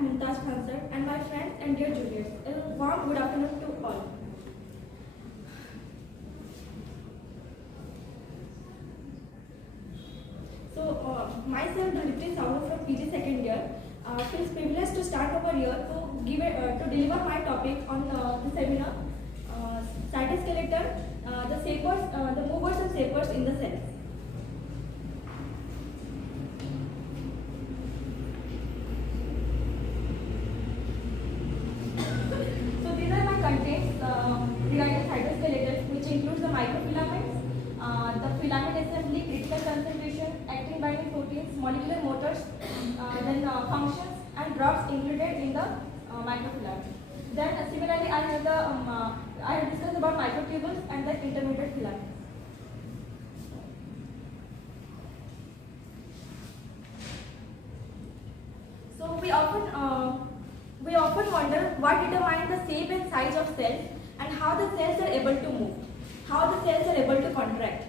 Mumtaz Khansar, and my friends and dear juniors. A warm good afternoon to all. Myself, Dhanitri Sahu from PG second year, feels privileged to start over here to deliver my topic on the seminar, cytoskeleton, the movers and shapers in the cell. So these are my contents regarding cytoskeleton, which includes the microfilaments, the filament assembly, critical concentration, actin binding proteins, molecular motors, then functions and drops included in the microfilament. Then similarly, I have discussed about microtubules and the intermediate filaments. So we often wonder what determines the shape and size of cells and how the cells are able to move, how the cells are able to contract.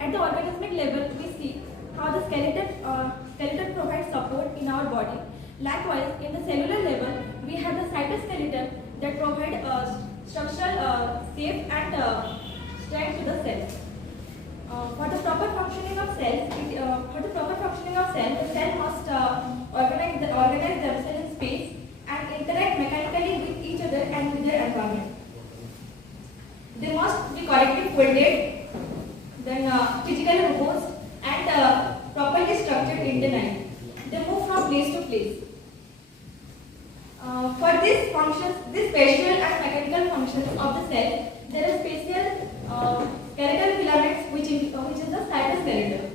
At the organismic level, we see how the skeleton provides support in our body. Likewise, in the cellular level, we have the cytoskeleton that provide structural shape and strength to the cells. For the proper functioning of cells, the cell must organize themselves in space and interact mechanically with each other and with their environment. They must be correctly folded, then physically robust and properly structured internally. They move from place to place. For these functions, these spatial and mechanical functions of the cell, there are special skeletal filaments which is the cytoskeleton.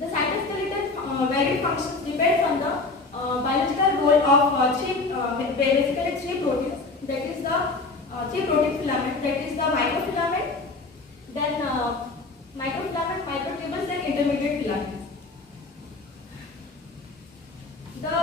The cytoskeleton varied functions depend on the biological role of basically three proteins. That is the three protein filament. That is the microfilament, then microfilament, microtubules, and intermediate filaments. The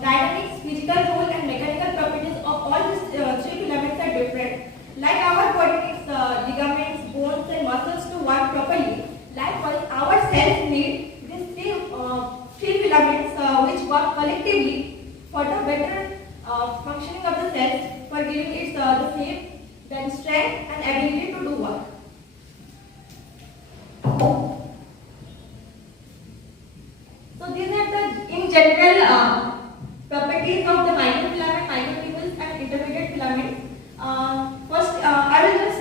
dynamics, physical role, and mechanical properties of all these three filaments are different. Like our body needs ligaments, bones, and muscles to work properly, likewise our cells need these three filaments which work collectively for the better functioning of the cells, for giving it the shape, then strength, and ability to do work. So these are the in general properties of the microfilament, microtubules, and intermediate filaments. First, I will just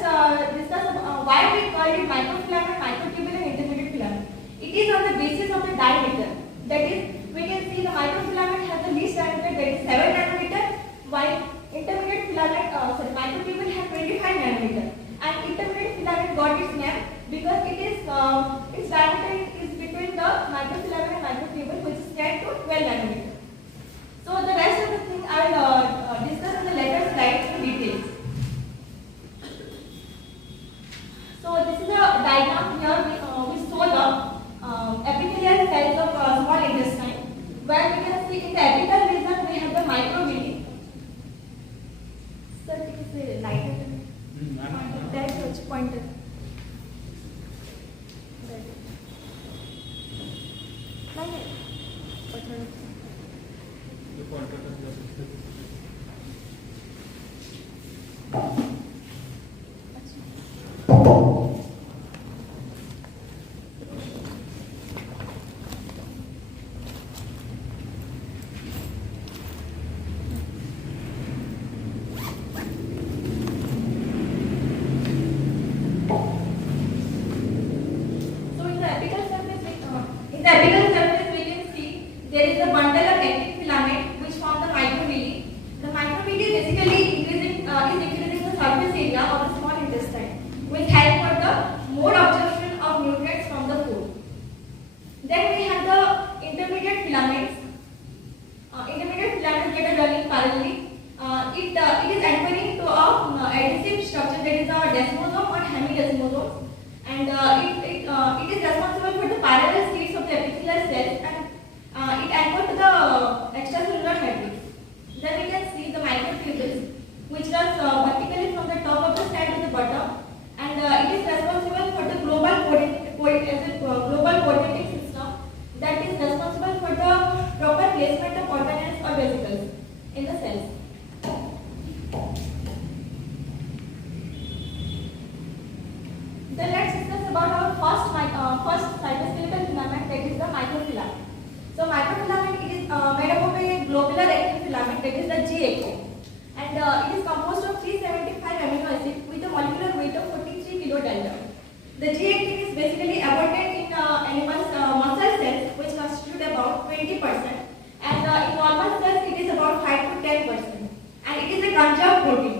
discuss why we call it microfilament, microtubule, and intermediate filament. It is on the basis of the diameter. That is, we can see the microfilament has the least diameter, that is 7 nanometer, while intermediate filament, microtubule has 25 nanometer. And intermediate filament got its name because its diameter is between the microfilament and microtubule, which is 10 to 12 nanometer. So the rest of the thing I will discuss in the later slide in details. So this is a diagram. Here we show the epithelial cells of small intestine, where we can see in the apical region we have the microvilli. Sir, it is a lighter. That pointer. There is a bundle of actin filament which form the microvilli. The microvilli basically is increasing the surface area of the small intestine, which help for the more absorption of nutrients from the food. Then we have the intermediate filaments. Intermediate filaments that are running parallelly. It is anchoring to a adhesive structure, that is a desmosome or hemidesmosome, and it is responsible for the parallel sheets of the epithelial cells, and it anchors to the extracellular matrix. Then we can see the microtubules, which runs vertically from the top of the cell to the bottom, and it is responsible for the global coordinating system that is responsible for the microfilament it is made up of a globular actin filament, that is the G-actin, and it is composed of 375 amino acids with a molecular weight of 43 kilodalton. The G-actin is basically abundant in animals' muscle cells, which constitute about 20%, and in normal cells it is about 5 to 10%, and it is a conserved protein.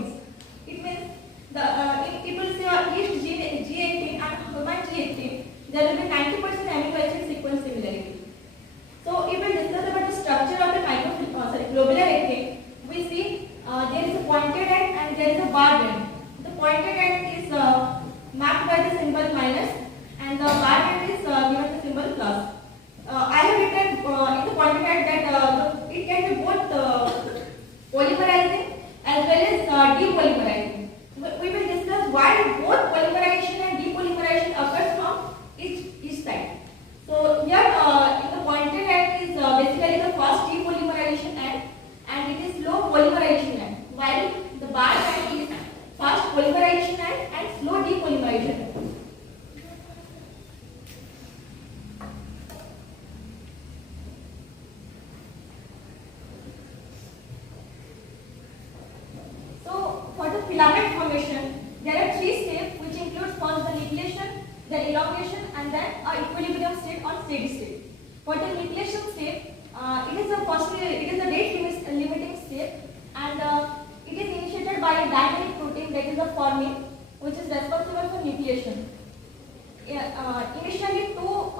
It means if people say yeast G-actin and human G-actin, there will be 90% amino acid sequence similarity. So if we discuss about the structure of the globular actin, we see there is a pointed end and there is a barred end. The pointed end is marked by the symbol minus, and the barred end is given the symbol plus. I have written in the pointed end that it can be both polymerizing as well as depolymerizing. We will discuss why both polymerization and depolymerization occurs from each side. So here in the pointed end is basically the fast depolymerization end, and it is slow polymerization end, while the barred end is fast polymerization end and slow depolymerization end. So for the filament formation, there are three steps, which includes first the nucleation, then elongation, and then equilibrium state or steady state. For the nucleation step, it is a rate limiting step, and it is initiated by a dimeric protein, that is a formin, which is responsible for nucleation. Initially two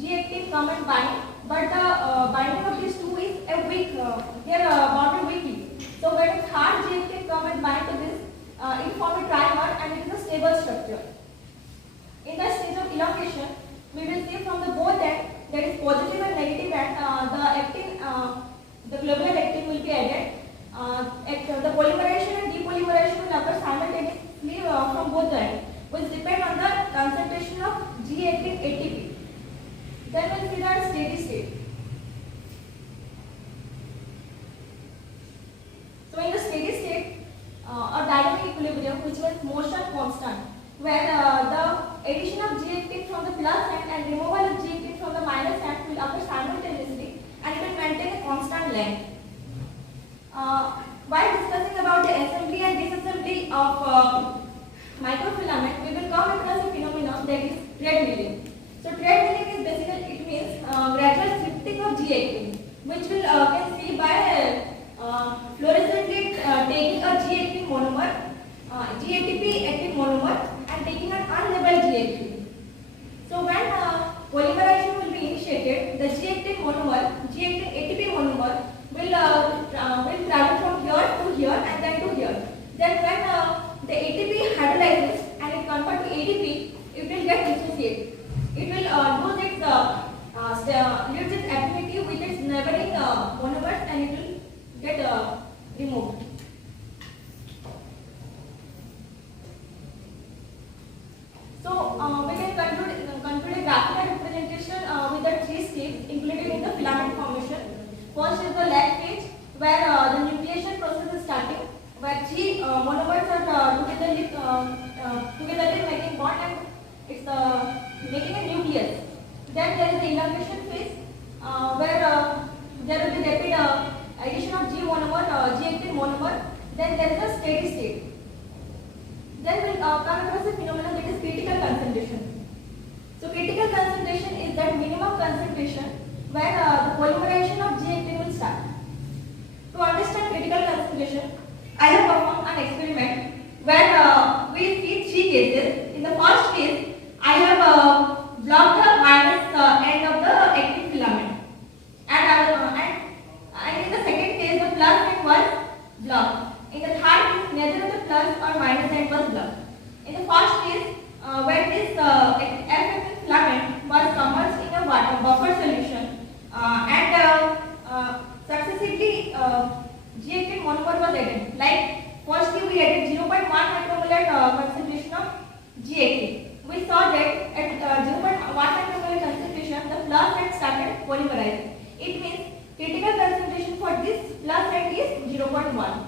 G-actin come and bind, but the binding of these two is a weak, they are bounded weakly. So when a third G-actin come and bind to this, it form a trimer and it is a stable structure. In the stage of elongation, we will see from the both ends, that is positive and negative end, the globular actin will be added. The polymerization and depolymerization will occur simultaneously from both ends, which depend on the concentration of G-actin ATP. Then we will see the steady state. So in the steady state, a dynamic equilibrium, which means motion constant, where the addition of G-actin from the plus end and removal of G-actin from the minus end will occur simultaneously, and it will maintain a constant length. While discussing about the assembly and disassembly of microfilament, we will come across a phenomenon, that is treadmilling. So treadmilling is basically, it means gradual shifting of G-actin, which will can see by fluorescently taking a G-actin monomer, G-ATP actin monomer, and taking an unlabeled G-actin. So when polymerization will be initiated, the G-actin monomer, G-actin ATP monomer will travel from here to here and then to here. Then when the ATP hydrolyzes and it converts to ADP, it will get dissociated. It will lose its affinity with its neighboring monomers, and it will get removed. So we can conclude a graphical representation with the three steps included in the filament formation. First is the lag phase, where the nucleation process is starting, where three monomers are togetherly making bond, and it's making a nucleus. Then there is the elongation phase, where there will be rapid addition of G monomer, G-actin monomer. Then there is a steady state. Then we will come across a phenomenon, that is critical concentration. So critical concentration is that minimum concentration where the polymerization of G-actin will start. To understand critical concentration, I have performed an experiment where we see three cases. In the first case, I have blocked the minus end of the actin filament, and in the second case, the plus end was blocked. In the third case, neither of the plus or minus end was blocked. In the first case, when this F-actin filament was submerged in a water buffer solution, and successively G-actin monomer was added. Like firstly, we added 0.1 micromolar concentration of G-actin. We saw that at 0.1 micromolar concentration, the plus end started polymerizing. It means critical concentration for this plus end is 0.1.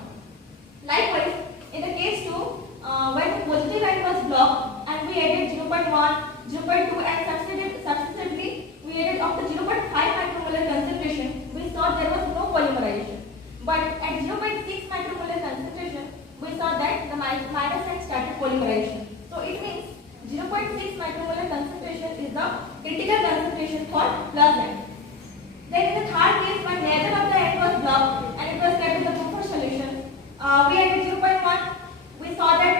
Likewise, in the case 2, when the positive end was blocked and we added 0.1, 0.2 and successively we added up to 0.5 micromolar concentration plus end. Then in the third case, when neither of the end was blocked and it was kept in the group for solution, we added 0.1. We saw that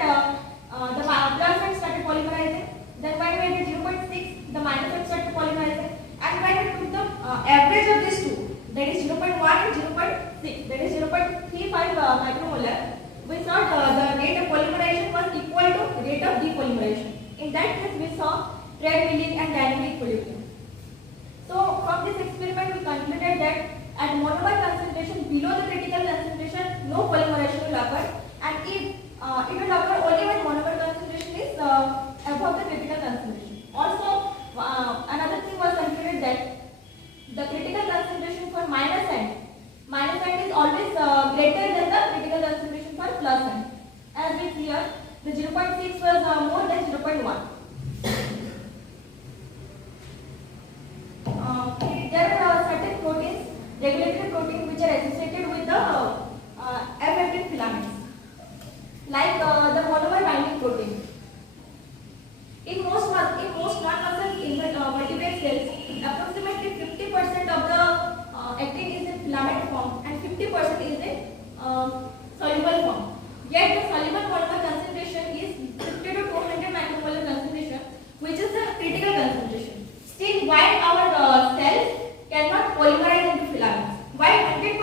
the plus end started polymerizing. Then when we added 0.6, the minus end started polymerizing. And when we took the average of these two, that is 0.1 and 0.6, that is 0.35 micromolar, we saw the rate of polymerization was equal to rate of depolymerization. In that case, we saw treadmilling and dynamic equilibrium. So from this experiment, we concluded that at monomer concentration below the critical concentration, no polymerization will occur, and if it will occur only when monomer concentration is above the critical concentration. Also, another thing was concluded that the critical concentration for minus end is always greater than the critical concentration for plus end. As we see here, the 0.6 was more than 0.1. There are certain proteins, regulatory proteins, which are associated with the F-actin filaments, like the monomer binding protein. In most non-muscle vertebrate cells, approximately 50% of the actin is in filament form and 50% is in soluble form. Yet the soluble monomer concentration is 50 to 200 micromolar concentration, which is the critical concentration. Still, why our cells cannot polymerize into filaments? Why 100%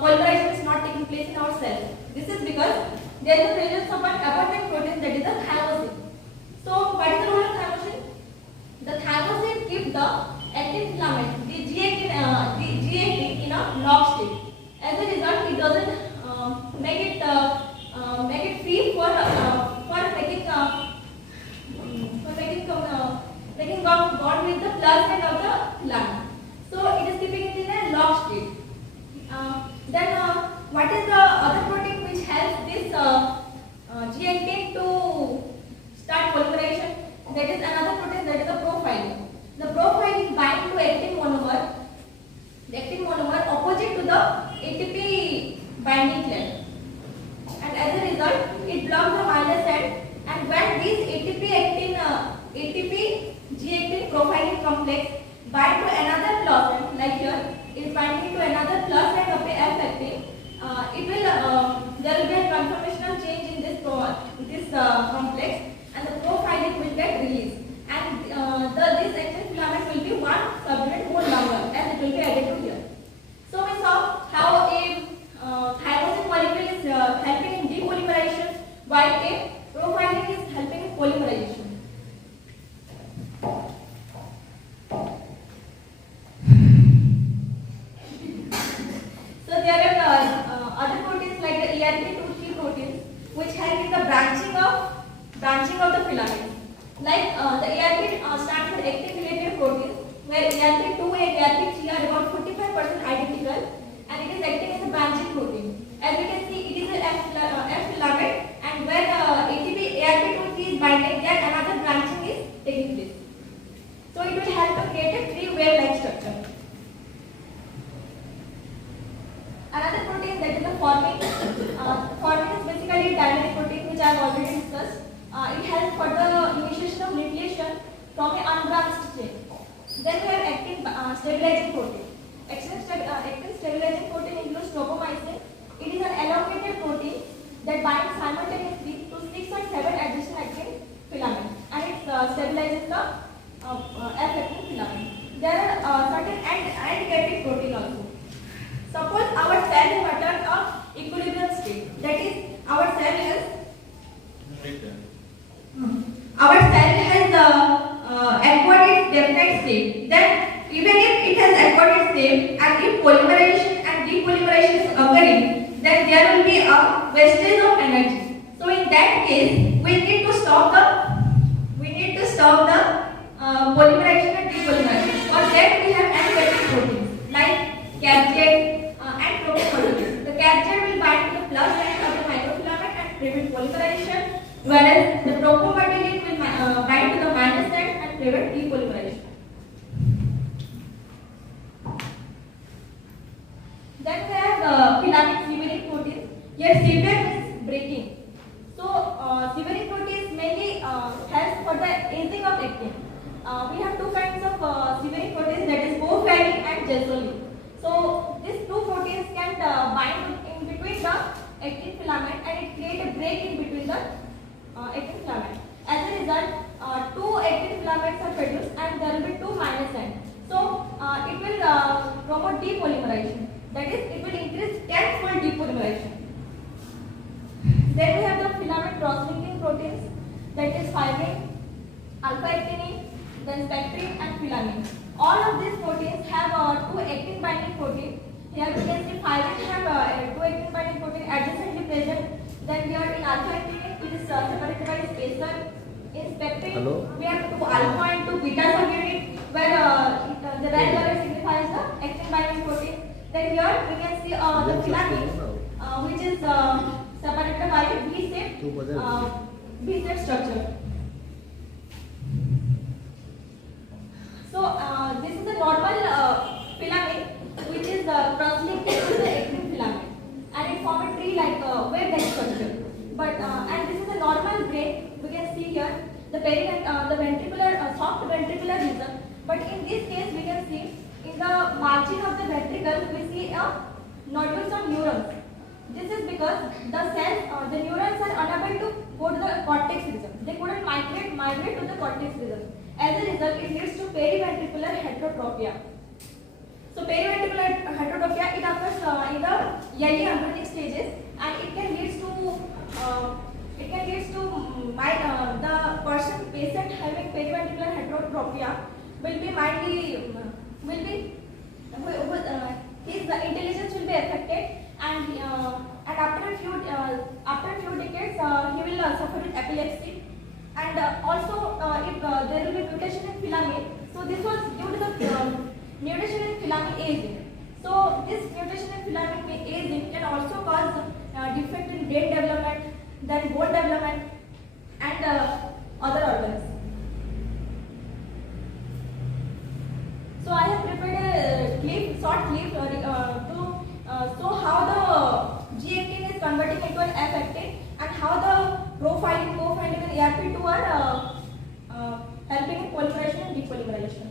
polymerization is not taking place in our cells? This is because there is a presence of an abundant protein, that is the thymosin. So, what is the role of thymosin? The thymosin keeps the actin filament, the G actin in a locked state. As a result, it doesn't make it free for making bond with the plus end of the filament. So it is keeping it in a locked state. Then what is the other protein which helps this G actin to start polymerization? That is another protein, that is the profiling. The profiling binds to actin monomer. The actin monomer opposite to the ATP binding clamp, and as a result, it blocks the minus end. And when these ATP G-actin profiling complex bind to another plus end, like here, it is binding to another plus end of the F-actin, there will be a conformational change in this complex, and the profiling will get released. And this actin filament will be one subunit more longer, as it will be added to here. So we saw how a thymosin molecule is helping in depolymerization, while a profiling is helping in polymerization. So there are other proteins like the ERP23 proteins, which help in the branching of the filament. Like the ERP stands for actin-related proteins, where ERP2 and ERP3 are about 45% identical, and it is acting as a branching protein. As you can see, it is an F filament, and when ARP23 is binding, then another branching is taking place. So it will help to create a three-wave-like structure. Another protein, that is the formin. Formin is basically a dynamic protein, which I have already discussed. It helps for the initiation of nucleation from an unbranched chain. Then we have actin stabilizing protein. Actin stabilizing protein includes tropomyosin. It is an elongated protein that binds simultaneously to 6 or 7 adjacent actin filaments, and it stabilizes the F-actin filament. There are certain end-gated protein also. Suppose our cell is at a equilibrium state, that is, our cell has acquired its definite state. Then, even if it has acquired its state, and if polymerization and depolymerization is occurring, then there will be a wastage of energy. So, in that case, we need to stop the polymerization and depolymerization. For that, we have end-gated proteins like Capged and tropomyosin. The Capged will bind to the plus end of the microfilament and prevent polymerization, whereas the tropomyosin will bind to the minus end and prevent depolymerization. Then we have filament severing proteins. Here, sever means breaking. So, severing proteins mainly helps for the aging of actin. We have filament gels only. So these two proteins can bind in between the actin filament and it create a break in between the actin filament. As a result, two actin filaments are produced and there will be two minus end. So it will promote depolymerization. That is, it will increase tenfold depolymerization. Then we have the filament cross-linking proteins, that is fibrin, alpha-actinin, then spectrin and filamin. All of these proteins have two actin binding protein. Here we can see fibrin have two actin binding protein adjacently present. Then here in alpha-actinin it is separated by spacer. In spectrin we have two alpha and two beta subunit where the red color signifies the actin binding protein. Then here we can see the filamin which is separated by a V-shaped structure. So this is a normal filament which is cross-linked to the actin filament and it forms a tree-like wave-like structure. But and this is a normal grain. We can see here the ventricular soft ventricular region. But in this case we can see in the margin of the ventricle we see a nodules of neurons. This is because the cells, the neurons are unable to go to the cortex region. They couldn't migrate to the cortex region. As a result, it leads to periventricular heterotropia. So periventricular heterotropia it occurs in the early embryonic stages, and it can lead to the patient having periventricular heterotropia will be his intelligence will be affected, and after a few decades he will suffer with epilepsy, and also if there will be mutation in filament. So this was due to the mutation in filament aging. So this mutation in filament aging can also cause defect in brain development, then bone development, and other organs. So I have prepared a short clip to show how the G-actin is converting into an F-actin and how the profiling, co-filing and ARP2 are helping in polymerization and depolymerization.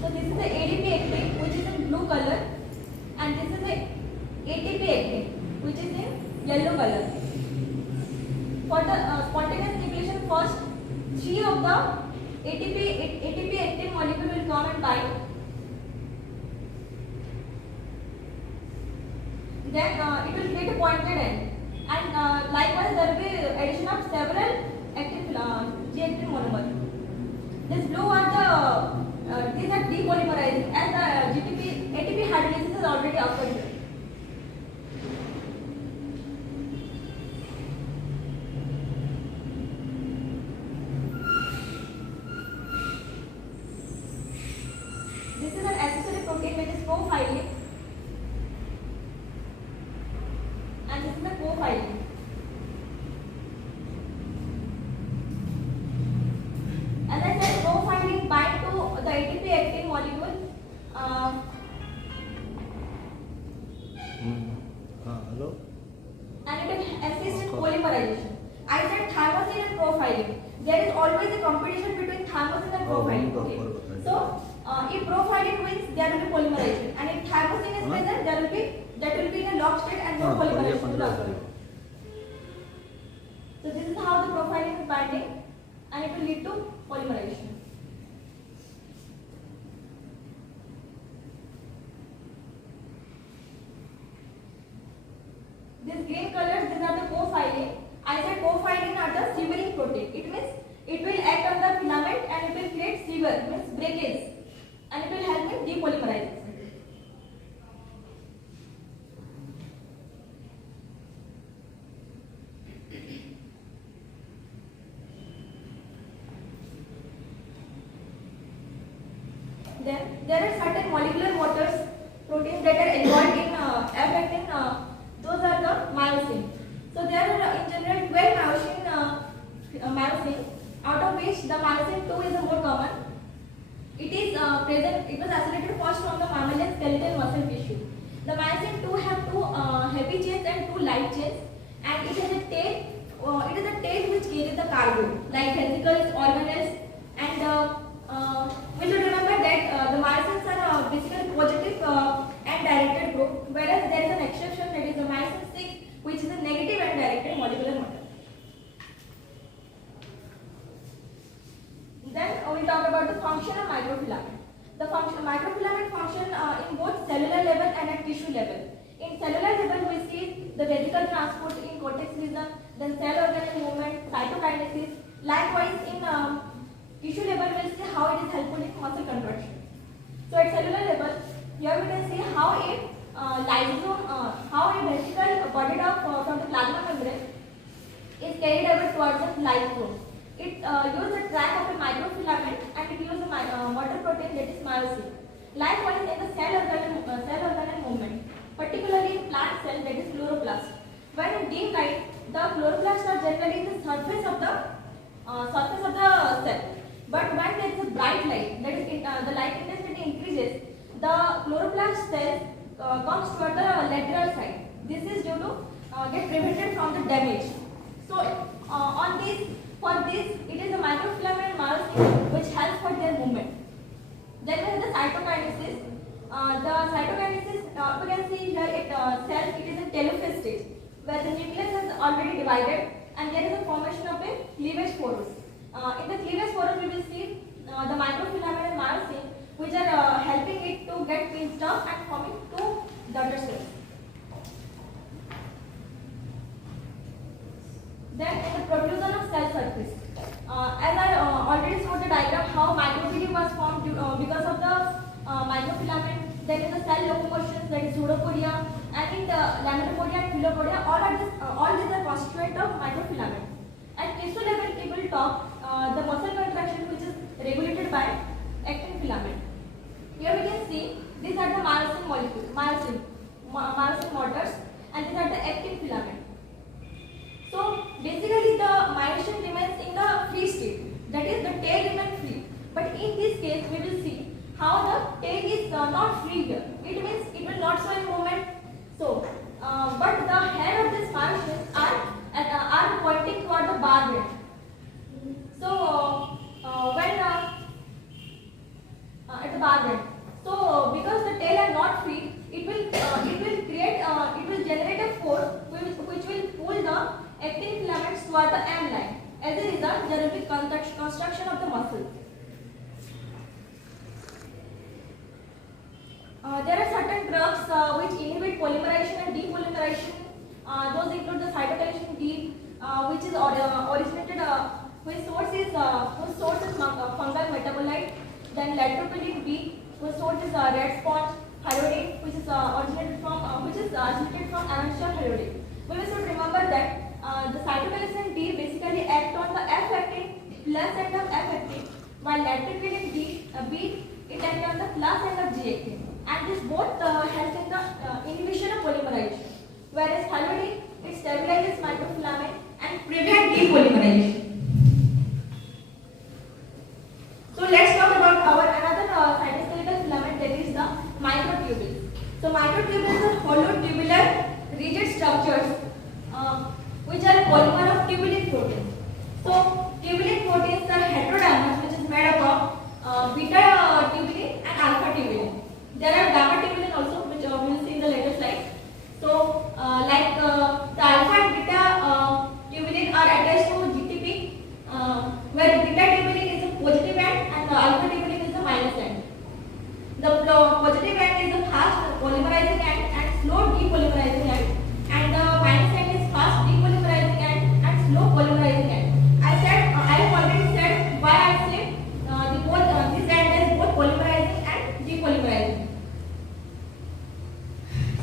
So this is the ADP actin which is in blue color, and this is the ATP actin which is in yellow color. For the spontaneous depletion, first 3 of the ATP actin molecule will come and bind. Then it will create a pointed end, and likewise there will be addition of several G-actin monomers. This blue are these are depolymerizing as the ATP hydrolysis has already occurred here. This is an accessory protein which is profiling, and this is the profiling. As I said, profiling bind to the ATP actin molecule. Hello? And it will assist in polymerization. I said thymosin and profiling. There is always a competition between thymosin and profiling. Okay. So if profiling wins, there will be polymerization, and if thymosin is present, that will be in a locked state and no polymerization will occur. So this is how the profiling is binding, and it will lead to polymerization. These green colors, these are the co-filing. I said co-filing are the severing protein. It means it will act on the filament and it will create sever, means breakage, and it will help in depolymerization. Then there are certain molecular motors proteins that are involved in affecting those are the myosin. So there are in general 12 myosin, out of which the myosin 2 is the more common. It is present. It was isolated first from the mammalian skeletal muscle tissue. The myosin 2 have two heavy chains and two light chains, and and it has a tail. It is a tail which carries the cargo like vesicles, organelles, and we should remember that the myocytes are basically positive and directed group, whereas there is an exception, that is the myosin 6, which is a negative and directed molecular motor. Then we will talk about the function of microfilament. The microfilament function in both cellular level and at tissue level. In cellular level, we see the vesicle transport in cortex region, then cell organelle movement, cytokinesis. Likewise, in tissue level, we will see how it is helpful in muscle contraction. So at cellular level, here we can see how a lysosome, how a vesicle budded up from the plasma membrane is carried over towards the lysosome. It uses the track of a microfilament and it uses a motor protein, that is myosin. Likewise, in the cell organelle movement, particularly in plant cell, that is chloroplast. When in dim light, the chloroplasts are generally in the surface of the cell. But when there is a bright light, that is the light intensity increases, the chloroplast cells comes toward the lateral side. This is due to get prevented from the damage. So for this, it is the microfilament myosin which helps for their movement. Then we have the cytokinesis. The cytokinesis, we can see here it is in telophase stage, where the nucleus is already divided and there is a formation of a cleavage porous. In the cleavage porous, we will see the microfilament and myosin, which are helping it to get pinched up and forming two daughter cells. Then in the protrusion of cell surface, as I already showed the diagram how microvilli was formed because of the microfilament. Then in the cell locomotion, that is pseudopodia, and in the lamellipodia and filopodia, all these are constituent of microfilament. At tissue level, we will talk the muscle contraction, which is regulated by actin filament. Here we can see these are the myosin molecules, myosin motors, and these are the actin filament. So basically, the myosin remains in the free state, that is, the tail remains free. But in this case, we will see how the tail is not free here. It means it will not show any movement. So, but the head of this myosin are pointing toward the bar end. So, when at the bar end. So, because the tail are not free, it will generate a force which will pull the actin filaments toward the end line. As a result, there will be construction of the muscle. There are certain drugs which inhibit polymerization and depolymerization. Those include the cytokinase D, which is originated, whose source is fungal metabolite. Then latripylene B, whose source is red spot. Hyoidine, which is originated from Amantia hyoidine. We should remember that the cytokinase D basically act on the F actin plus end of F actin, while latripylene B it acts on the plus end of G actin. And this both helps in the inhibition of polymerization, whereas hyoidine it stabilizes microfilament and prevents depolymerization. So let's talk about our another cytoskeletal filament, that is the microtubules. So microtubules are hollow tubular rigid structures which are polymer of tubulin proteins. So tubulin proteins are heterodimers, which is made up of beta tubulin and alpha tubulin. There are gamma tubulin also, which we will see in the later slide. So, like the alpha and beta tubulin are attached to GTP, where beta tubulin is a positive end and the alpha tubulin is a minus end. The positive end is a fast polymerizing end and slow depolymerizing end, and the minus end is fast depolymerizing end and slow polymerizing end. I have already said why I say this end is both polymerizing and depolymerizing.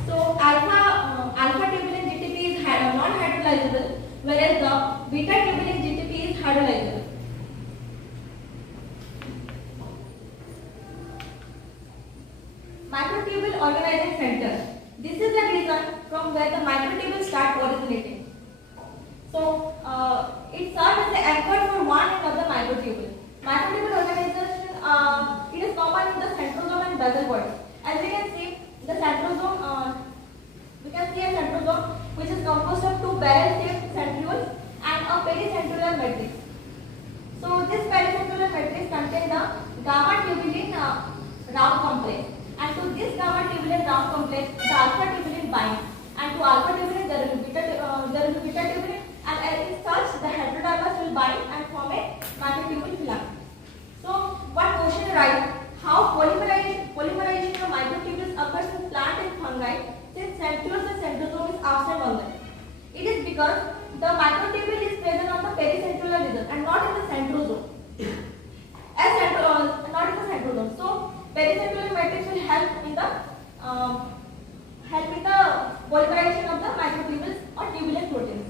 So alpha tubulin GTP is non-hydrolyzable, whereas the beta tubulin GTP is hydrolyzable. Microtubule organizing center. This is the region from where the microtubules start originating. So it serves as the anchor for one another microtubule. Microtubule organization it is common in the centrosome and basal body. As we can see, the centrosome, we can see a centrosome which is composed of two barrel-shaped pericentricular matrix. So this pericentricular matrix contains the gamma tubulin round complex, and to this gamma tubulin round complex the alpha tubulin binds, and to alpha tubulin there will be beta tubulin, and as such the heterodermis will bind and form a microtubule filament. So one question arises: how polymerization of microtubules occurs in plant and fungi since centriole and centrosome is absent on them? It is because the microtubule is present on the pericentricular region and not in the centrosome. Not in the centrosome. So pericentricular matrix will help in the polymerization of the microtubules or tubular proteins.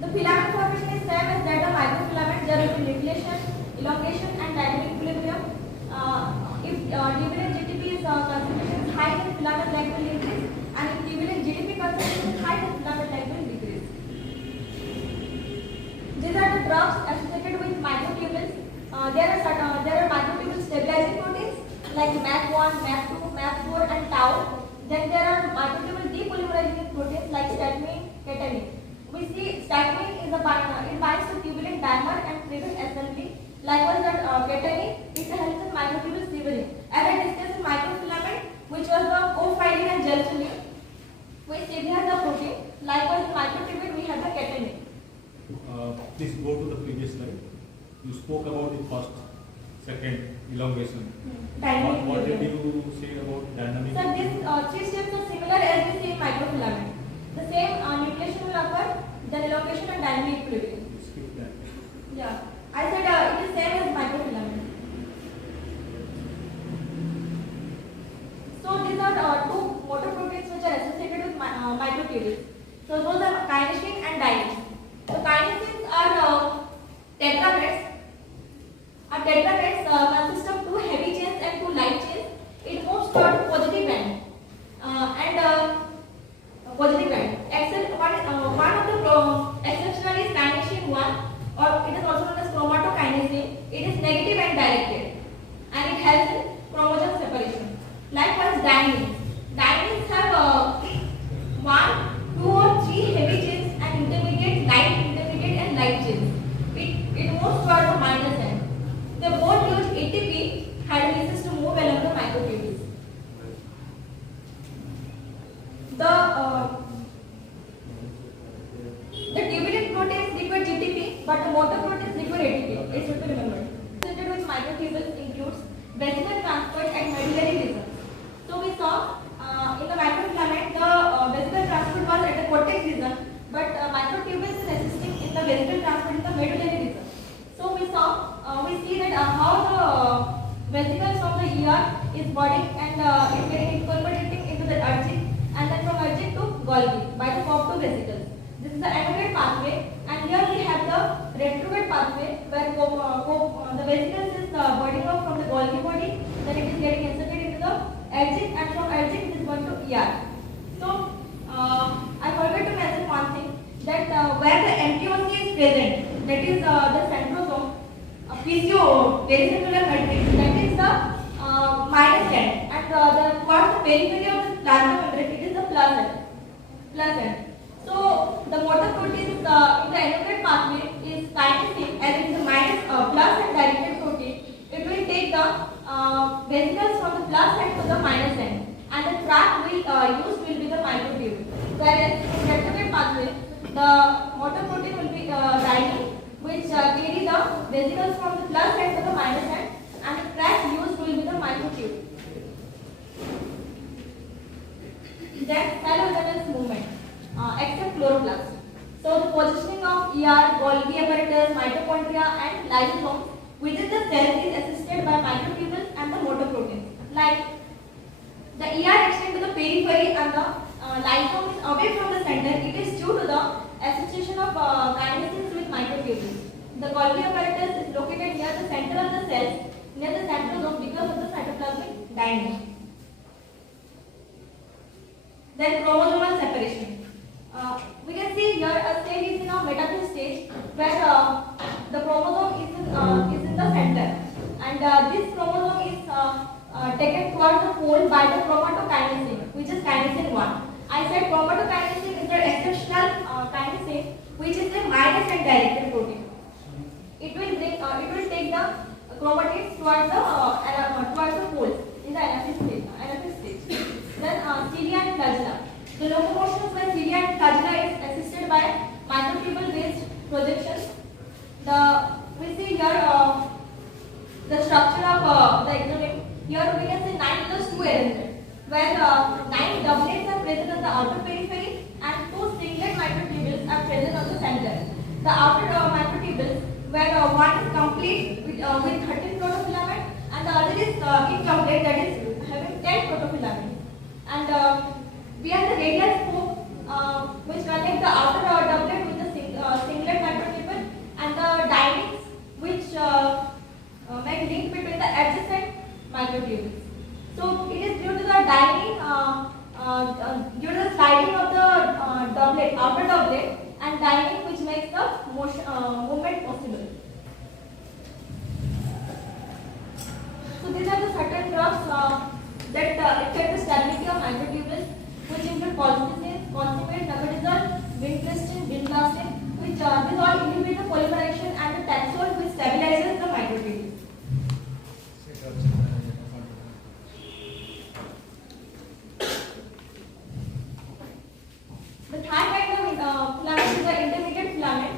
The filament formation is same as that of microfilament. There will be nucleation, elongation, and dynamic equilibrium. If tubular GTP is concentration is high, then filament length will increase, and if tubular GDP concentration is high, then filament length will decrease. These are the drugs associated with microtubules. There are microtubule stabilizing proteins like MAP1, MAP2, MAP4, and tau. Then there are microtubule depolymerizing proteins like statamine, ketamine. We see statamine is it binds to tubulin dimer and prevents assembly. Likewise, ketamine it helps in microtubule cleavage. As I discussed in microfilament, which was the co-filin and gelsolin, we see we have the protein. Likewise, in microtubule we have the ketamine. Please go to the previous slide. You spoke about the first, second elongation. What did you say about dynamic? So these three steps are similar as we see in microfilament. The same nucleation will occur, then elongation and dynamic equilibrium. Skip that. Yeah, I said it is same as microfilament. So these are two motor proteins which are associated with microtubules. So those are kinesin and dynein. So kinesins are tetrapads. Tetrapads consist of two heavy chains and two light chains. It moves toward positive end positive end. Except one of the exceptional is kinesin 1, or it is also known as chromatokinesin. It is negative and directed, and it helps in chromosome separation. Likewise, dyneins. Dyneins have 1, 2, or 3 heavy chains and intermediate and light chains. It moves toward the minus end. They both use ATP hydrolysis to move along the microtubules. The tubulin protein is liquid GTP, but the motor protein is liquid ATP. It should be remembered. Associated with microtubules includes vesicle transport and medullary regions. So we saw in the microfilament the vesicle transport was at the cortex region, but microtubules is assisting in the vesicle transport in the medullary region. So we see that how the vesicles from the ER is budding and incorporating into the urgic, and then from urgic to Golgi by the COP2 vesicles. This is the anterograde pathway, and here we have the retrograde pathway where the vesicles is budding up from the Golgi body, then it is getting inserted into the urgic, and from urgic it is going to ER. So I forgot to mention one thing, that where the MTOC is present, that is the centrosome, PCO, pericentricular matrix, that is the minus end, and towards the periphery of the plasma membrane, it is the plus end. So the motor protein in the anterograde pathway is kinesin, as it is a minus plus and directed protein. It will take the vesicles from the plus end to the minus end, and the track we use will be the microtubule. Whereas in retrograde pathway, the motor protein will be dynein, which carry the vesicles from the plus end to the minus end, and the track used will be the microtubule. Then cell organelles movement, except chloroplast. So the positioning of ER, Golgi apparatus, mitochondria, and lysosomes within the cell is assisted by microtubules and the motor proteins. Like the ER extends to the periphery and the lysosome is away from the center. It is due to the association of kinesins with microtubules. The Golgi apparatus is located near the center of the cells, near the centrosome, because of the cytoplasmic dynamics. Then chromosomal separation. We can see here a stage is in a metaphase stage where the chromosome is in the center, and this chromosome is taken towards the pole by the chromatokinesin, which is kinesin 1. I said chromatokinesin is the exceptional which is a minus and directed protein. It will take the chromatids towards the poles in the anaphase stage. Then cilia and flagella. The locomotion by cilia and flagella is assisted by microtubule based projections. We see here the structure of the ectoderm. Here we can see 9+2 arrangement, where 9 doublets are present on the outer periphery and 2 singlet microtubules are present on the center. The outer microtubules, where one is complete with 13 protofilament and the other is incomplete, that is having 10 protofilaments. And we have the radial spoke which connect the outer doublet with the singlet microtubule and the dinings which make link between the adjacent microtubules. So it is due to the dining, due to the sliding of the doublet, outer doublet and dining which makes the movement possible. So these are the certain drugs that affect the stability of microtubules, which include colchicine, consimate, nabadazole, vincristine, vinblastine, which these all inhibit the polymerization, and the taxol which stabilizes the microtubules. The third kind of filament is the intermediate filament.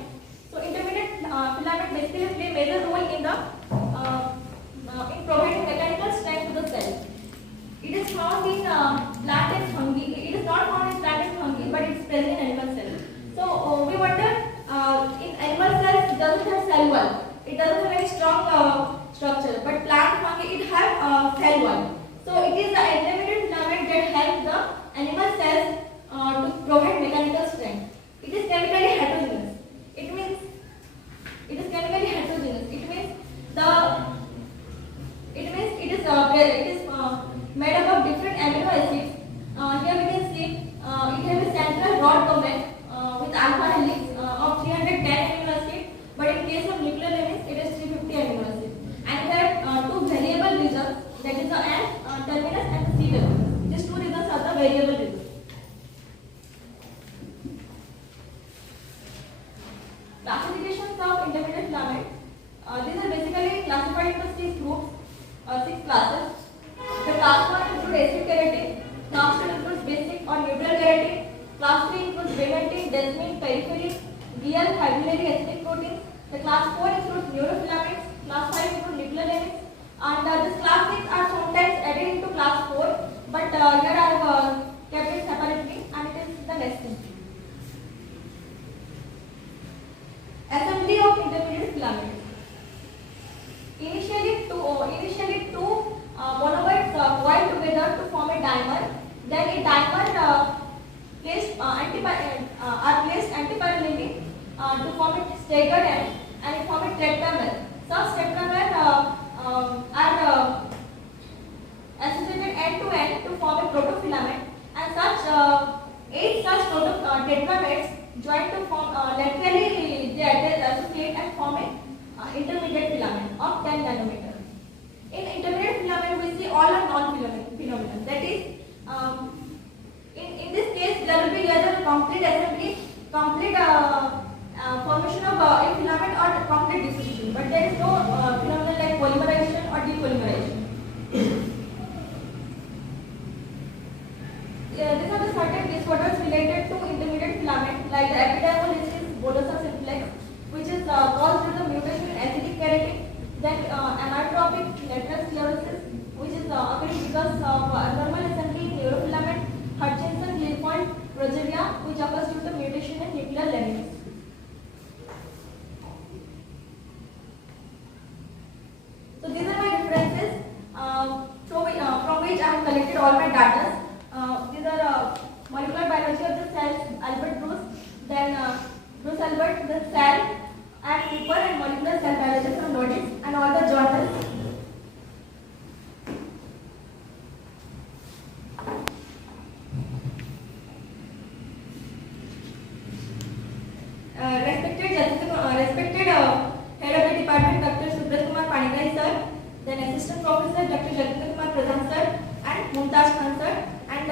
So intermediate filament basically play a major role in the in providing mechanical strength to the cell. It is found in plant and fungi. It is not found in plant and fungi, but it is present in animal cells. So we wonder in animal cells it doesn't have cell wall. It doesn't have any strong structure, but plant fungi it have cell wall. So it is the intermediate filament that helps the animal cells to provide mechanical strength. It is chemically heterogeneous. It means it is chemically heterogeneous. It means it is made up of different amino acids. Here we can see it has a central rod domain with alpha helix of 310 amino acids, but in case of nuclear lamins it is 350 amino acids. And we have two variable regions, that is the N terminus and the C terminus. These two regions are the variable regions. Classifications of intermediate filament. These are basically classified into 6 groups, 6 classes. The class 1 includes acid keratin, class 2 includes basic or neutral keratin, class 3 includes vimentin, desmin, peripherin, glial, fibrillary acidic proteins. The class 4 includes neurofilaments, class 5 includes nuclear lamins, and this class 6 are sometimes added into class 4, but here I have kept it separately and it is the next thing. Assembly of intermediate filament. Initially two monomers coiled together to form a dimer. Then a dimer are placed antiparallelly to form a staggered end and it form a tetramer. Such tetramer are associated end to end to form a protofilament, and such 8 such tetramers join to form laterally they associate and form a intermediate filament of 10 nanometer. In intermediate filament we see all are non-filament phenomenon. That is, in this case there will be either complete assembly, complete formation of a filament or complete dissociation, but there is no phenomenon like polymerization or depolymerization. These are the certain disorders related to intermediate filament, like the epidermolysis bullosa simplex, which is caused due to mutation in acidic keratin. Then amyotrophic lateral sclerosis, which is occurring because of abnormal assembly in neurofilament. Hutchinson-Gilford progeria, which occurs due to mutation in nuclear lamins. So these are my references from which I have collected all my data. These are molecular biology of the cells, Albert Bruce, then Bruce Albert, the cell and Cooper, and molecular cell biology from Lodis, and all the journals. Respected head of the department, Dr. Subrat Kumar Panigai sir, then assistant professor Dr. Jagdish Kumar Pradhan sir, and Mumtaz Khan sir, and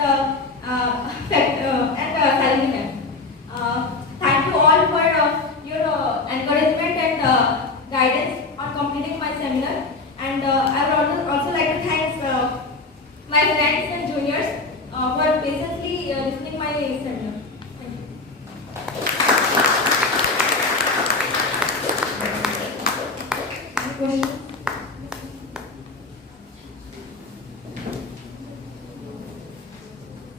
Salini ma'am. Thank you all for Question.